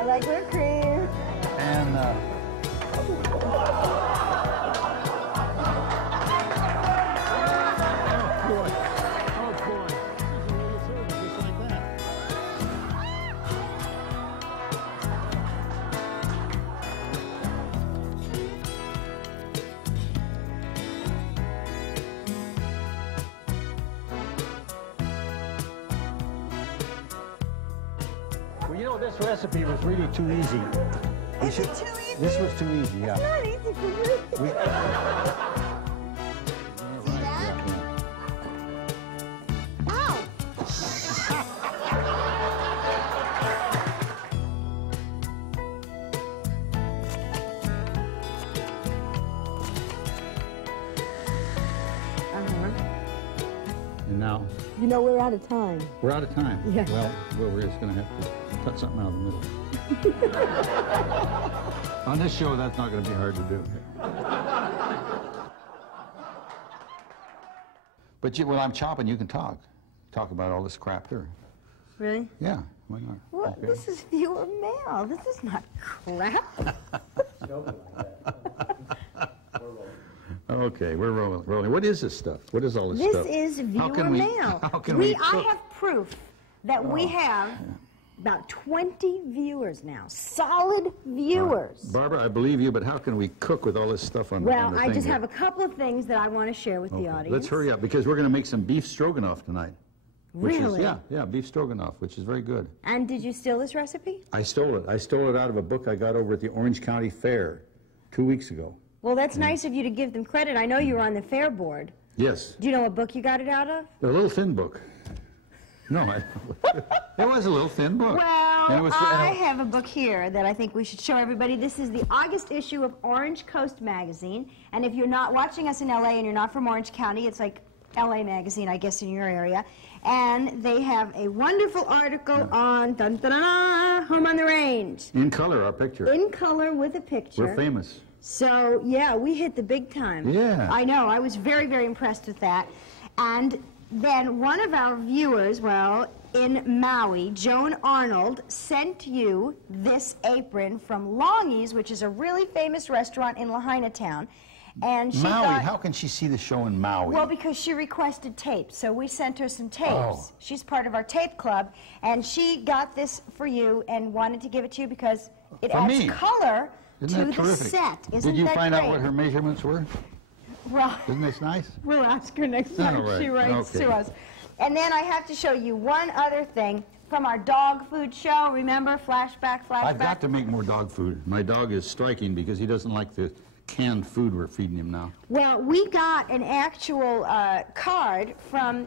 I like whipped cream. And well, you know, this recipe was really too easy. Is it too easy? This was too easy, yeah. It's not easy for you. See that? Ow! And now, You know, we're out of time. we're out of time. Yeah. Well, we're just going to have to cut something out of the middle. On this show, that's not going to be hard to do. But well, I'm chopping. You can talk. Talk about all this crap here. Really? Yeah. Why not? Well, Okay. this is viewer mail. This is not crap. Okay, we're rolling. What is this stuff? What is all this This stuff? is viewer mail. How can we I cook? have proof that we have about 20 viewers now. Solid viewers. Barbara, I believe you, but how can we cook with all this stuff on, Well, on the I thing just here? have a couple of things that I want to share with the audience. Let's hurry up, because we're going to make some beef stroganoff tonight. Which Really? Is, yeah, beef stroganoff, which is very good. And did you steal this recipe? I stole it. I stole it out of a book I got over at the Orange County Fair 2 weeks ago. Well, that's nice of you to give them credit. I know you were on the fair board. Yes. Do you know what book you got it out of? A little thin book. No, it was a little thin book. Well, And it was I have a book here that I think we should show everybody. This is the August issue of Orange Coast Magazine. And if you're not watching us in LA and you're not from Orange County, it's like LA Magazine, I guess, in your area. And they have a wonderful article on dun, dun, dun, dun, Home on the Range. In color, our picture. In color with a picture. We're famous. So, yeah, we hit the big time. Yeah. I know. I was very, very impressed with that. And then one of our viewers, well, in Maui, Joan Arnold, sent you this apron from Longy's, which is a really famous restaurant in Lahaina Town. And she Maui, thought, how can she see the show in Maui? well, because she requested tapes, so we sent her some tapes. Oh. She's part of our tape club, and she got this for you and wanted to give it to you because it For adds me? color Isn't to that the terrific? set. Isn't Did you that find great? out what her measurements were? Well, Isn't this nice? we'll ask her next time All right. she writes Okay. to us. And then I have to show you one other thing from our dog food show. Remember, flashback. I've got to make more dog food. My dog is striking because he doesn't like the canned food we're feeding him now. Well, we got an actual card from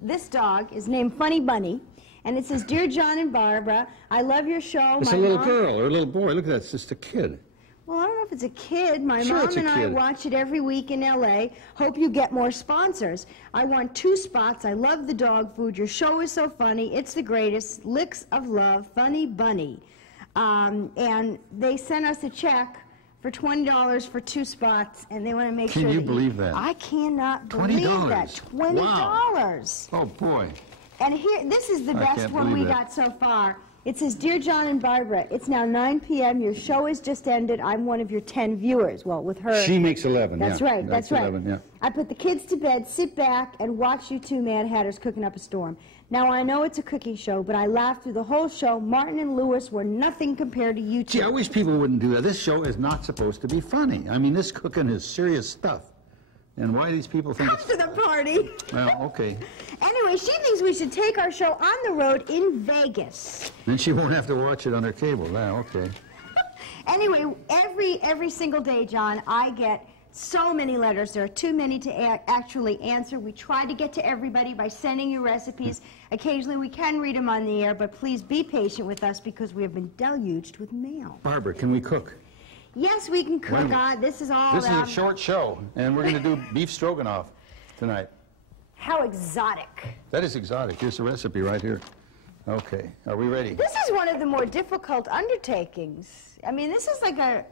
this dog. Is named Funny Bunny. And it says, "Dear John and Barbara, I love your show. It's My a little mom-" girl or a little boy. Look at that. It's just a kid. Well, I don't know if it's a kid. My Sure mom it's a and I kid. watch it every week in L.A. Hope you get more sponsors. I want 2 spots. I love the dog food. Your show is so funny. It's the greatest. Licks of love, Funny Bunny." And they sent us a check for $20 for 2 spots, and they want to make Can sure you that believe that? I cannot believe $20? that. $20. Oh, boy. And here, this is the I best can't one we believe that. got so far. It says, "Dear John and Barbara, it's now 9 p.m. Your show has just ended. I'm one of your 10 viewers." Well, with her. She makes 11, That's yeah. right, that's right. 11, yeah. I put the kids to bed, sit back, and watch you 2 Mad Hatters cooking up a storm. Now, I know it's a cooking show, but I laughed through the whole show. Martin and Lewis were nothing compared to you two. Gee, I wish people wouldn't do that. This show is not supposed to be funny. I mean, this cooking is serious stuff. And why these people think Come it's... to the party. Well, okay. Anyway, she thinks we should take our show on the road in Vegas. Then she won't have to watch it on her cable. Yeah, okay. Anyway, every single day, John, I get so many letters. There are too many to actually answer. We try to get to everybody by sending you recipes. Occasionally we can read them on the air, but please be patient with us because we have been deluged with mail. Barbara, can we cook? Yes, we can cook. This is all This is about a short show, and we're going to do beef stroganoff tonight. how exotic. That is exotic. Here's the recipe right here. Okay, are we ready? This is one of the more difficult undertakings. I mean, this is like a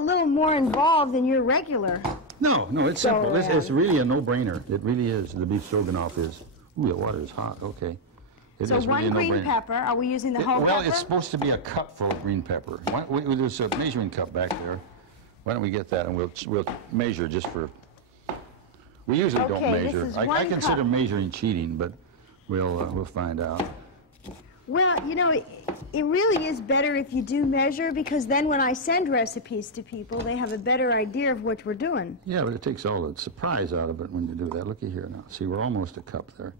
little more involved than your regular. No, it's simple. So, It's really a no-brainer. It really is. The beef stroganoff is. Ooh, the water is hot. Okay. It So is one really a green no-brainer. pepper. Are we using the whole Well, pepper? it's supposed to be a cup full of green pepper. There's a measuring cup back there. Why don't we get that and we'll measure just for... We usually don't Okay, this measure. is I one consider cup. measuring cheating, but we'll find out. Well, you know, it really is better if you do measure, because then when I send recipes to people, they have a better idea of what we're doing. Yeah, but it takes all the surprise out of it when you do that. Looky here now. See, we're almost a cup there.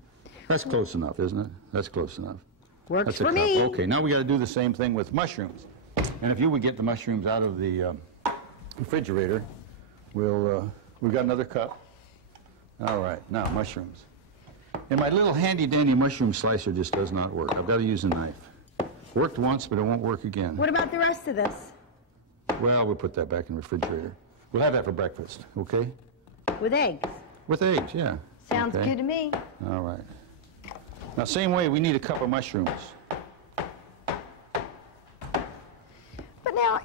That's close enough, isn't it? That's close enough. Works That's for a cup. me. Okay, now we got to do the same thing with mushrooms. And if you would get the mushrooms out of the refrigerator, we've got another cup. All right, now mushrooms. And my little handy-dandy mushroom slicer just does not work. I've got to use a knife. Worked once, but it won't work again. What about the rest of this? Well, we'll put that back in the refrigerator. We'll have that for breakfast, okay? With eggs. With eggs, yeah. Sounds Okay. good to me. All right. Now, same way, we need a cup of mushrooms. But now,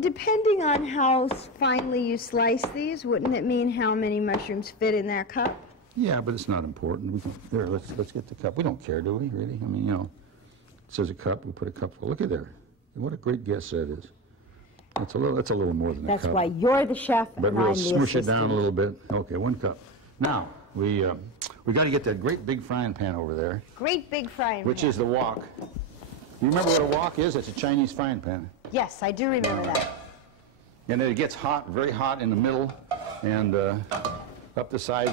depending on how finely you slice these, wouldn't it mean how many mushrooms fit in that cup? Yeah, but it's not important. Here, let's get the cup. We don't care, do we, really? I mean, you know, it says a cup, we put a cup full. Look at there. What a great guess that is. That's a little more than a cup. That's why you're the chef But and we'll I'm the smush it assistant. down a little bit. Okay, 1 cup. Now, we got to get that great big frying pan over there, Great big frying which pan. is the wok. You remember what a wok is? It's a Chinese frying pan. Yes, I do remember that. And then it gets hot, very hot in the middle, and up the sides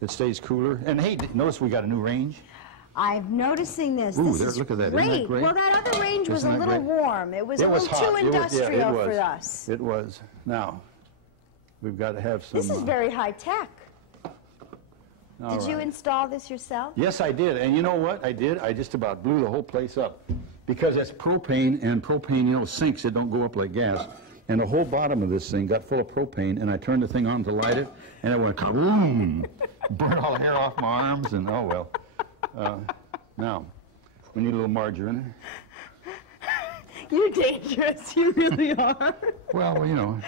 it stays cooler. And hey, notice we got a new range. I'm noticing this. Ooh, This there, is look at that. great. Isn't that great? Well, that other range was Isn't a that little great? warm. It was a It was little hot. too industrial it was. for us. It was. Now, we've got to have some... This is very high tech. all Did you right. install this yourself? Yes, I did. And you know what I did? I just about blew the whole place up. Because it's propane, and propane, you know, sinks. It don't go up like gas. And the whole bottom of this thing got full of propane, and I turned the thing on to light it, and it went kaboom! Burned all the hair off my arms, and oh well. Now, we need a little margarine. You're dangerous. You really are. Well, you know.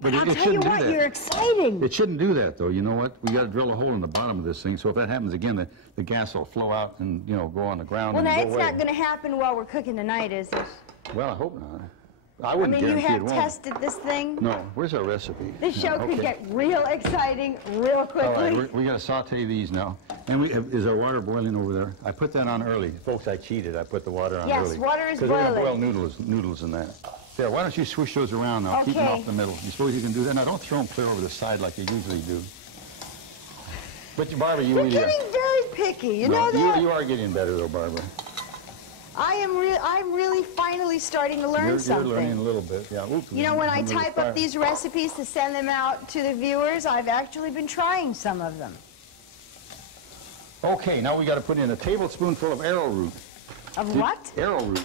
But I'll it tell you shouldn't do what, that. you're exciting. It shouldn't do that, though. You know what? We got to drill a hole in the bottom of this thing, so if that happens again, the gas will flow out and, you know, go on the ground Well, and now go it's away. not going to happen while we're cooking tonight, is it? Well, I hope not. I I wouldn't mean, you guarantee it have won't. tested this thing. No. Where's our recipe? This show No, could okay. get real exciting real quickly. All right, we got to saute these now. And is our water boiling over there? I put that on early. Folks, I cheated. I put the water on Yes, early. water is 'Cause we're gonna boiling. boil noodles in that. There, why don't you swish those around now? Keep them Okay. off the middle. You suppose you can do that? Now, don't throw them clear over the side like you usually do. But, Barbara, you You're really getting very picky. You know that? You are getting better, though, Barbara. I'm really finally starting to learn You're something. learning a little bit, yeah. Oops, You know, when I I'm really type fire- up these recipes to send them out to the viewers, I've actually been trying some of them. Okay, now we got to put in a tablespoonful of arrowroot. Of what? Arrowroot.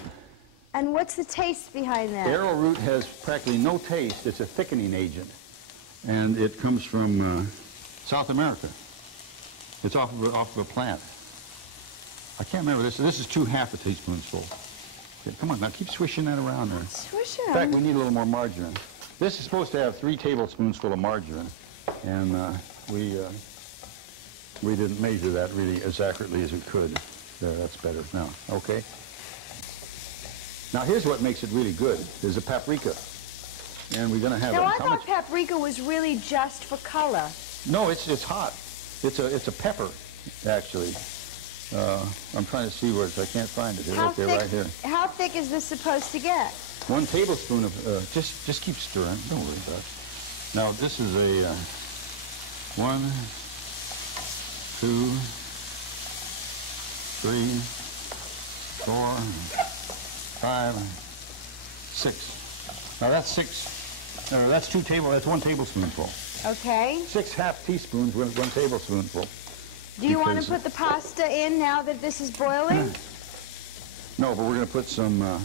And what's the taste behind that? Arrowroot has practically no taste. It's a thickening agent. And it comes from South America. It's off of a plant. I can't remember this. This is 2/2 teaspoonsful. Okay, come on, now keep swishing that around there. Swish In fact, we need a little more margarine. This is supposed to have 3 tablespoonsful of margarine. And we didn't measure that really as accurately as we could. There, that's better now. Okay. Now here's what makes it really good, is the paprika. And we're going to have Now, a, I how thought much? paprika was really just for color. No, it's hot. It's a pepper, actually. I'm trying to see where it's, I can't find it. Here, How right there, thick, right here. how thick is this supposed to get? 1 tablespoon of, just keep stirring. Don't worry about it. Now this is a 1, 2, 3, 4, 5, 6. Now that's 6. That's 1 tablespoonful. Okay. 6 teaspoons, 1 tablespoonful. Do you want to Because- put the pasta in now that this is boiling? No, but we're going to put some. Are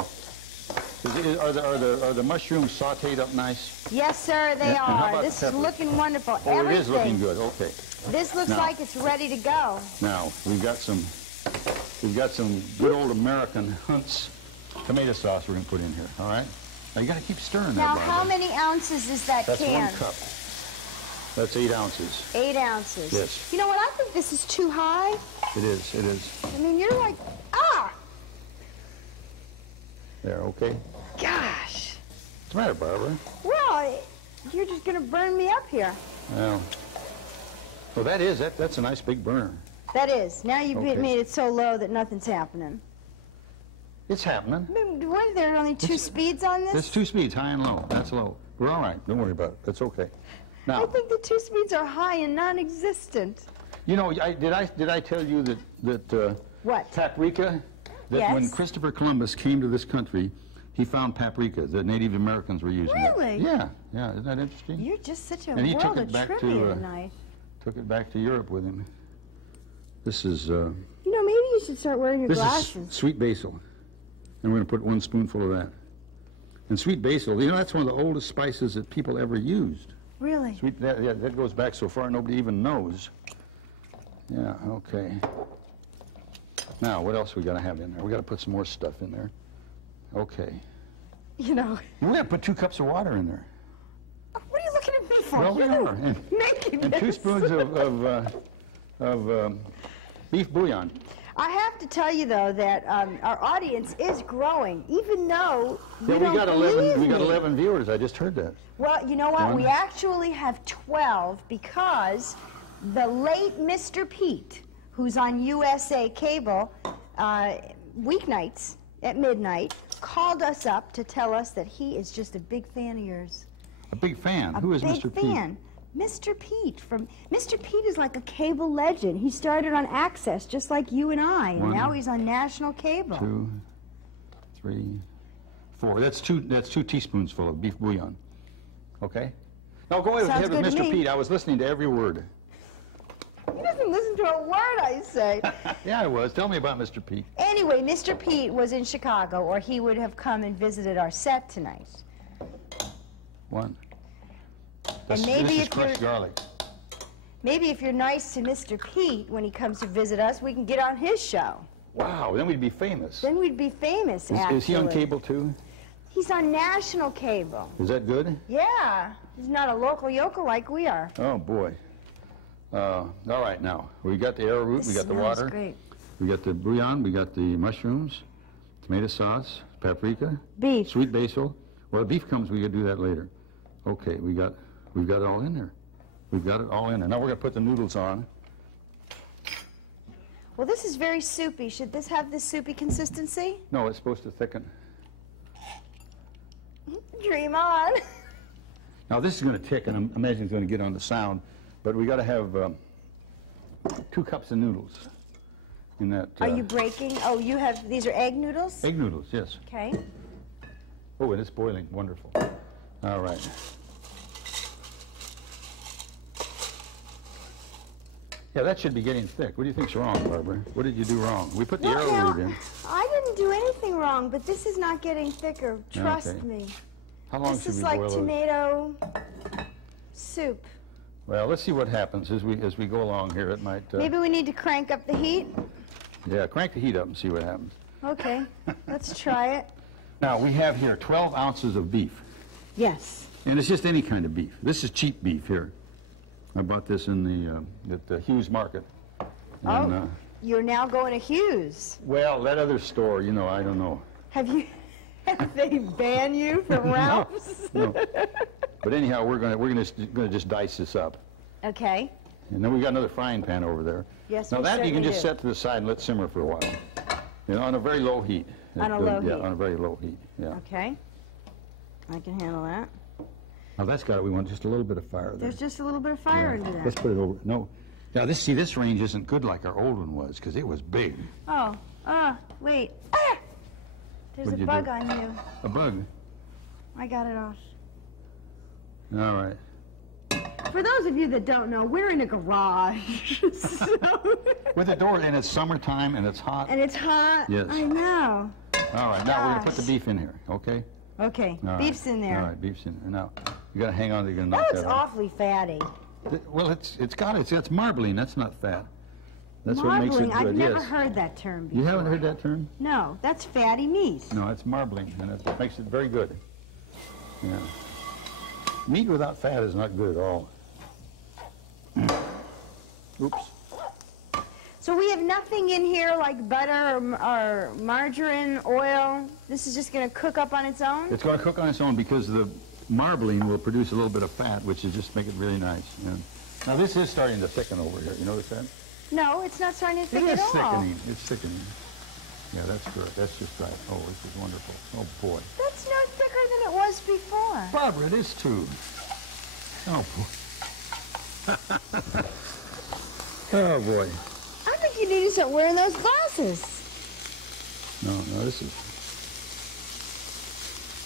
the mushrooms sautéed up nice? Yes, sir, they And how are. about This the is pepper? looking wonderful. Oh, Everything. it is looking good. Okay. This looks Now- like it's ready to go. Now we've got some good old American Hunt's tomato sauce we're going to put in here. All right. Now you got to keep stirring Now, that. how Barbara. many ounces is that That's can? 1 cup. That's 8 ounces. 8 ounces. Yes. You know what? I think this is too high. It is, it is. I mean, you're like, ah! There, okay. Gosh. What's the matter, Barbara? Well, you're just going to burn me up here. Well, that's a nice big burner. That is. Now you've Okay. made it so low that nothing's happening. It's happening. What, there are only 2 speeds on this? There's 2 speeds, high and low. That's low. We're all right. Don't worry about it. That's okay. Now, I think the 2 speeds are high and non-existent. you know, did I tell you that What? paprika, that Yes. when Christopher Columbus came to this country, he found paprika. The Native Americans were using Really? it. Yeah, yeah. Isn't that interesting? You're just such a And he took world it of back to, trivia tonight. Took it back to Europe with him. This is You know, maybe you should start wearing your this glasses. is sweet basil, and we're going to put 1 spoonful of that. And sweet basil, you know, that's one of the oldest spices that people ever used. Really? Sweet, that goes back so far nobody even knows. Yeah, okay. Now, what else we got to have in there? We got to put some more stuff in there. Okay. You know, We're going to put 2 cups of water in there. what are you looking at me for? Well, we You are. And, making and 2 this. spoons of beef bouillon. I have to tell you, though, that our audience is growing, even though you Yeah, don't we got believe 11. We got me. 11 viewers. I just heard that. Well, you know what? One. We actually have 12 because the late Mr. Pete, who's on USA Cable weeknights at midnight, called us up to tell us that he is just a big fan of yours. A big fan. Who is Mr. Big fan. Mr. Pete Mr. Pete is like a cable legend. He started on Access just like you and I, and 1, now he's on national cable. 2, 3, 4. That's two teaspoons full of beef bouillon. Okay? Now go ahead Sounds with good to Mr. me. Pete. I was listening to every word. He doesn't listen to a word I say. Yeah, I was. Tell me about Mr. Pete. Anyway, Mr. Pete was in Chicago, or he would have come and visited our set tonight. 1. And maybe this is if crushed you're- garlic. Maybe if you're nice to Mr. Pete when he comes to visit us, we can get on his show. Wow, then we'd be famous. Then we'd be famous, actually. Is he on cable too? He's on national cable. Is that good? Yeah. He's not a local yokel like we are. Oh boy. All right, now we got the arrowroot, we got the Smells water, great. we got the bouillon, we got the mushrooms, tomato sauce, paprika, Beef. sweet basil. Well, the beef comes. We can do that later. Okay, we've got it all in there. We've got it all in there. Now we're gonna put the noodles on. Well, this is very soupy. Should this have this soupy consistency? No, it's supposed to thicken. Dream on. Now this is gonna tick, and I'm imagining it's gonna get on the sound, but we got to have 2 cups of noodles in that. Are you breaking? Oh, you have, these are egg noodles? Egg noodles? Yes. Okay. Oh, and it's boiling. Wonderful. All right. Yeah, that should be getting thick. What do you think's wrong, Barbara? What did you do wrong? We put the Well, arrowroot now, in. I didn't do anything wrong, but this is not getting thicker. Trust Okay. me. How long This should is we like boil it? tomato soup. Well, let's see what happens as we go along here. It might. Maybe we need to crank up the heat. Yeah, crank the heat up and see what happens. Okay, let's try it. Now we have here 12 ounces of beef, Yes. and it's just any kind of beef. This is cheap beef here. I bought this in at the Hughes Market. And, Oh, you're now going to Hughes. well, that other store, you know, I don't know. Have they ban you from Ralph's? No. But anyhow, we're gonna just dice this up, Okay. and then we got another frying pan over there. Yes, Now we that you can certainly just do. set to the side and let simmer for a while, you know, on a very low heat. On a low Yeah, heat. on a very low heat. Yeah. Okay. I can handle that. Now that's got it. We want just a little bit of fire there. There's just a little bit of fire Yeah. into that. Let's put it over. No. Now this range isn't good like our old one was because it was big. Oh, wait. Ah! There's What'd a you bug do? on you. A bug. I got it off. All right. For those of you that don't know, we're in a garage. So, With the door, and it's summertime and it's hot. and it's hot. Yes. I know. All right. Now we're gonna put the Gosh. beef in here. Okay. Okay, All right. beef's in there. All right, beef's in there. Now you gotta hang on. You're gonna That knock looks that off. awfully fatty. Well, that's marbling. That's not fat. That's what makes it Marbling, I've good. never Yes. heard that term before. You haven't heard that term? No, that's fatty meat. No, it's marbling, and it makes it very good. Yeah. Meat without fat is not good at all. Oops. So we have nothing in here like butter or margarine, oil. This is just going to cook up on its own? It's going to cook on its own because the marbling will produce a little bit of fat, which is just make it really nice. And now this is starting to thicken over here. You notice that? No, it's not starting to thicken It is at all. thickening. It's thickening. Yeah, that's good. That's just right. Oh, this is wonderful. Oh, boy. That's no thicker than it was before. Barbara, it is too. Oh, boy. Oh, boy. I think you need to start wearing those glasses. No, this is...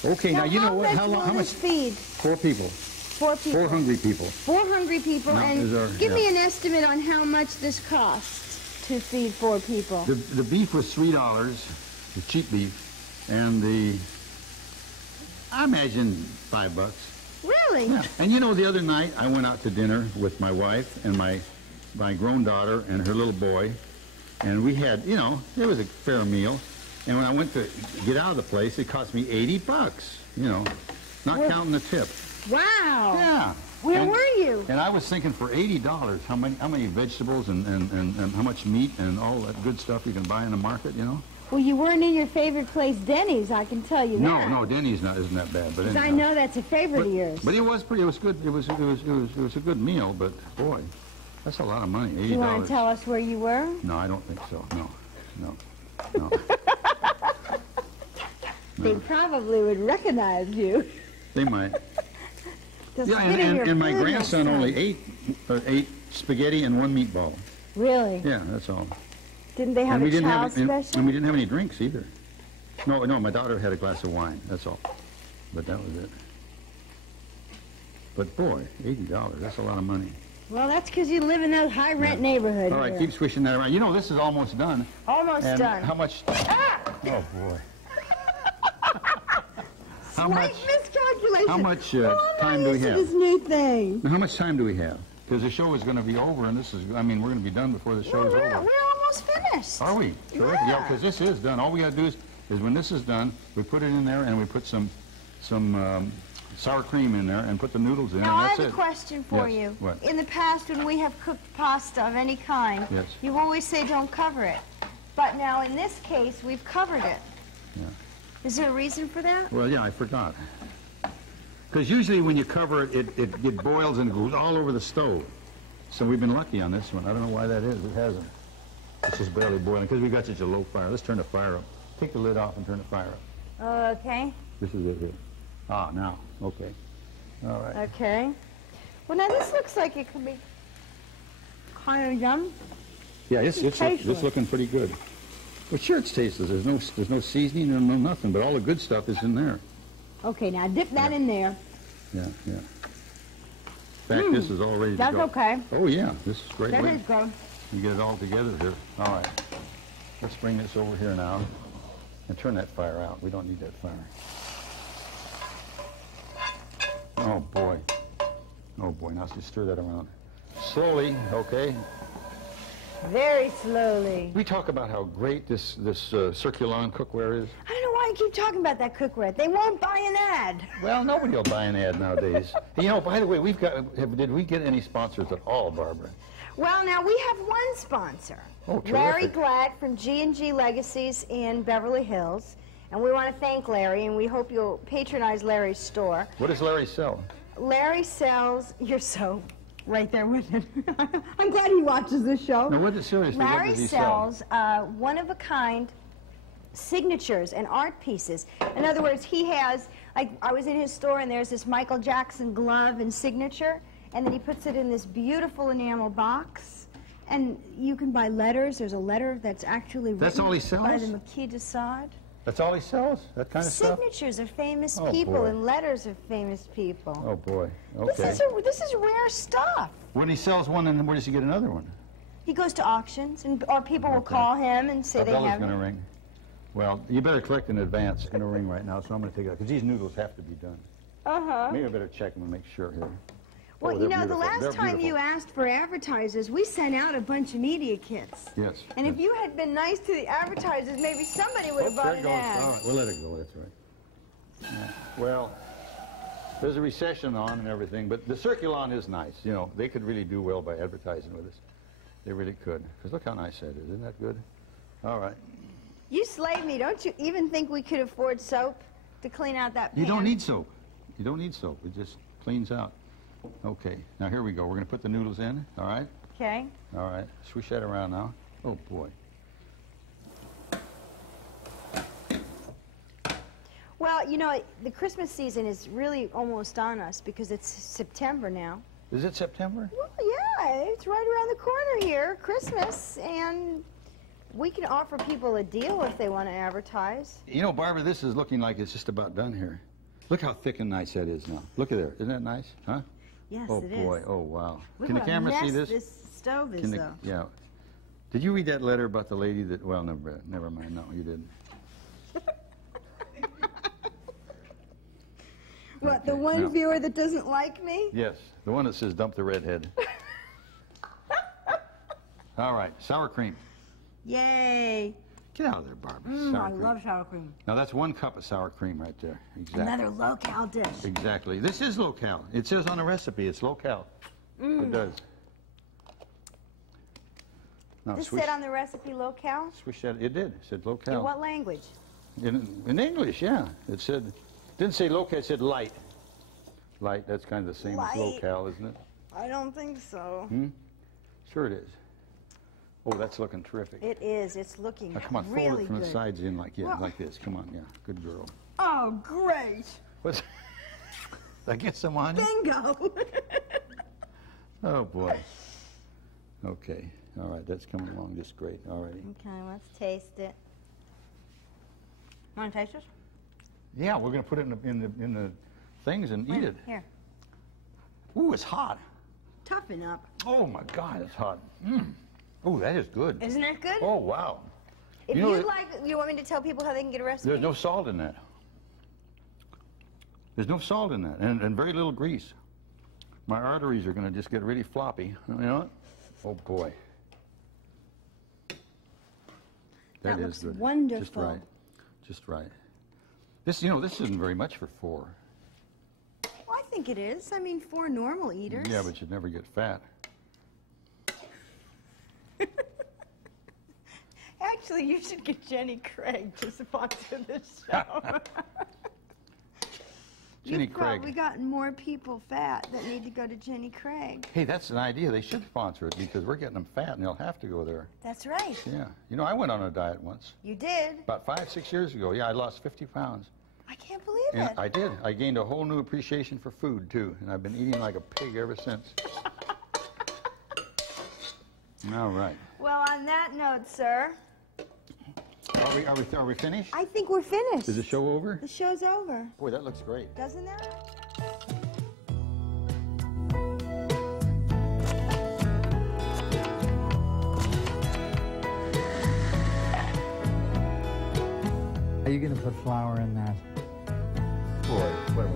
Okay, now you know what? How much? Feed? 4 people. 4 people. 4 hungry people. 4 hungry people, No, and these are- give me yeah. an estimate on how much this costs to feed 4 people. The beef was $3, the cheap beef, and I imagine $5. Really? Yeah. And you know, the other night I went out to dinner with my wife and my grown daughter and her little boy, and we had, you know, it was a fair meal. And when I went to get out of the place, it cost me $80, you know, not counting the tip. Wow. Yeah. Where were you? And I was thinking for $80, how many vegetables and how much meat and all that good stuff you can buy in the market, you know? Well, you weren't in your favorite place, Denny's, I can tell you that. No, Denny's isn't that bad, but anyhow. I know that's a favorite of yours. But it was good. It was a good meal, but boy, that's a lot of money, $80. You want to tell us where you were? No, I don't think so. No. They probably would recognize you. They might. Just Yeah, get in your and my food grandson next time. only ate spaghetti and 1 meatball. Really? Yeah, that's all. Didn't they have And we a didn't child have special? and we didn't have any drinks either. No, my daughter had a glass of wine. That's all. But that was it. But boy, $80, that's a lot of money. Well, that's because you live in that high-rent neighborhood All right, here. keep swishing that around. You know, this is almost done. Almost And done. how much? Ah! Oh, boy. How Slight much? miscalculation. How much Well, I'm time not do we used to have? this new thing. Now, how much time do we have? Because the show is going to be over, and this is, I mean, we're going to be done before the show is We're over. almost finished. Are we? Terrific. Yeah. Because this is done. All we got to do is when this is done, we put it in there, and we put some sour cream in there, and put the noodles in, Now, and I that's have it. a question for Yes. you. What? In the past, when we have cooked pasta of any kind, Yes. you always say don't cover it. But now, in this case, we've covered it. Yeah. Is there a reason for that? Well, yeah, I forgot. Because usually when you cover it, it boils and it goes all over the stove. So we've been lucky on this one. I don't know why that is. It hasn't. It's just barely boiling because we've got such a low fire. Let's turn the fire up. Take the lid off and turn the fire up. Okay. This is it here. Ah, now. Okay. All right. Okay. Well, now this looks like it could be kind of yum. Yeah, it's tasteless. looking pretty good. Well, sure, it's tasteless. There's no seasoning and no nothing, but all the good stuff is in there. Okay, now dip that in there. Yeah. In fact, this is all ready to That's go. okay. Oh, yeah. This is great. That Wait. is good. You get it all together here. All right. Let's bring this over here now and turn that fire out. We don't need that fire. Oh, boy. Oh, boy. Now just stir that around. Slowly, okay? Very slowly. We talk about how great this Circulon cookware is. I don't know why you keep talking about that cookware. They won't buy an ad. Well, nobody will buy an ad nowadays. Hey, you know, by the way, did we get any sponsors at all, Barbara? Well, now we have one sponsor. Oh, Larry terrific. Glatt from G&G Legacies in Beverly Hills. And we want to thank Larry, and we hope you'll patronize Larry's store. What does Larry sell? Larry sells your soap. Right there with it. I'm glad he watches this show. No, seriously, what Larry does he sell? sells one-of-a-kind signatures and art pieces. In other words, he has, like, I was in his store and there's this Michael Jackson glove and signature, and then he puts it in this beautiful enamel box. And you can buy letters. There's a letter that's actually That's all he written by sells? the Marquis de Sade. That's all he sells? That kind of stuff? Signatures of famous Oh, people boy. and letters of famous people. Oh, boy. Okay. This is rare stuff. When he sells one, and where does he get another one? He goes to auctions, or people will Okay. call him and say Our they bella's have going to it. ring. Well, you better collect in advance. It's going to ring right now, so I'm going to take it out. Because these noodles have to be done. Uh-huh. Maybe I better check them and make sure here. Well, Oh, you they're know, the beautiful. last They're time you beautiful. asked for advertisers, we sent out a bunch of media kits. Yes. And if you had been nice to the advertisers, maybe somebody would have There bought it an goes. ad. All right, we'll let it go. That's right. Yeah. Well, there's a recession on and everything, but the Circulon is nice. You know, they could really do well by advertising with us. They really could. Because look how nice that is. Isn't that good? All right. You slayed me. Don't you even think we could afford soap to clean out that pan? You don't need soap. You don't need soap. It just cleans out. Okay. Now here we go. We're going to put the noodles in. All right? Okay. All right. Swish that around now. Oh, boy. Well, you know, the Christmas season is really almost on us because it's September now. Is it September? Well, yeah, it's right around the corner here, Christmas, and we can offer people a deal if they want to advertise. You know, Barbara, this is looking like it's just about done here. Look how thick and nice that is now. Look at there. Isn't that nice? Huh? Yes, oh, it is. Boy. Oh, wow. Look Can the what a camera see mess this? this stove is, though. Yeah. Did you read that letter about the lady that, well, never mind. No, you didn't. What, Okay, the one now- viewer that doesn't like me? Yes, the one that says dump the redhead. All right, sour cream. Yay. Get out of there, Barbara. I love sour cream. Now, that's 1 cup of sour cream right there. Exactly. Another low-cal dish. Exactly. This is low-cal. It says on the recipe it's low-cal. It does. Now, This swish, said on the recipe low-cal? swish that. It did. It said low-cal. In what language? In English, yeah. It said, didn't say low-cal, it said light. Light, that's kind of the same Light. as low-cal, isn't it? I don't think so. Sure it is. Oh, that's looking terrific. It is. It's looking Now, come on, really fold it from good. the sides in like, Well- like this. Come on, yeah. Good girl. Oh, great. What's... Did I get some on you? Bingo. Oh, boy. Okay. All right, that's coming along just great. All right. Okay, let's taste it. Want to taste this? Yeah, we're going to put it in the things and eat it. Here. Ooh, it's hot. Toughen up. Oh, my God, it's hot. Ooh, that is good. Isn't that good? Oh, wow. If you know you'd that- like, you want me to tell people how they can get a recipe? There's no salt in that. There's no salt in that, and very little grease. My arteries are going to just get really floppy. You know what? Oh, boy. That is looks good. wonderful. Just right. Just right. This, you know, this isn't very much for 4. Well, I think it is. I mean, for normal eaters. Yeah, but you'd never get fat. Actually, you should get Jenny Craig to sponsor this show. Jenny You've Craig. probably gotten more people fat that need to go to Jenny Craig. Hey, that's an idea. They should sponsor it because we're getting them fat and they'll have to go there. That's right. Yeah. You know, I went on a diet once. You did. About 5, 6 years ago. Yeah, I lost 50 pounds. I can't believe And it. I did. I gained a whole new appreciation for food, too. And I've been eating like a pig ever since. All right. Well, on that note, sir, Are we finished? I think we're finished. Is the show over? The show's over. Boy, that looks great. Doesn't that? Are you going to put flour in that? Boy, what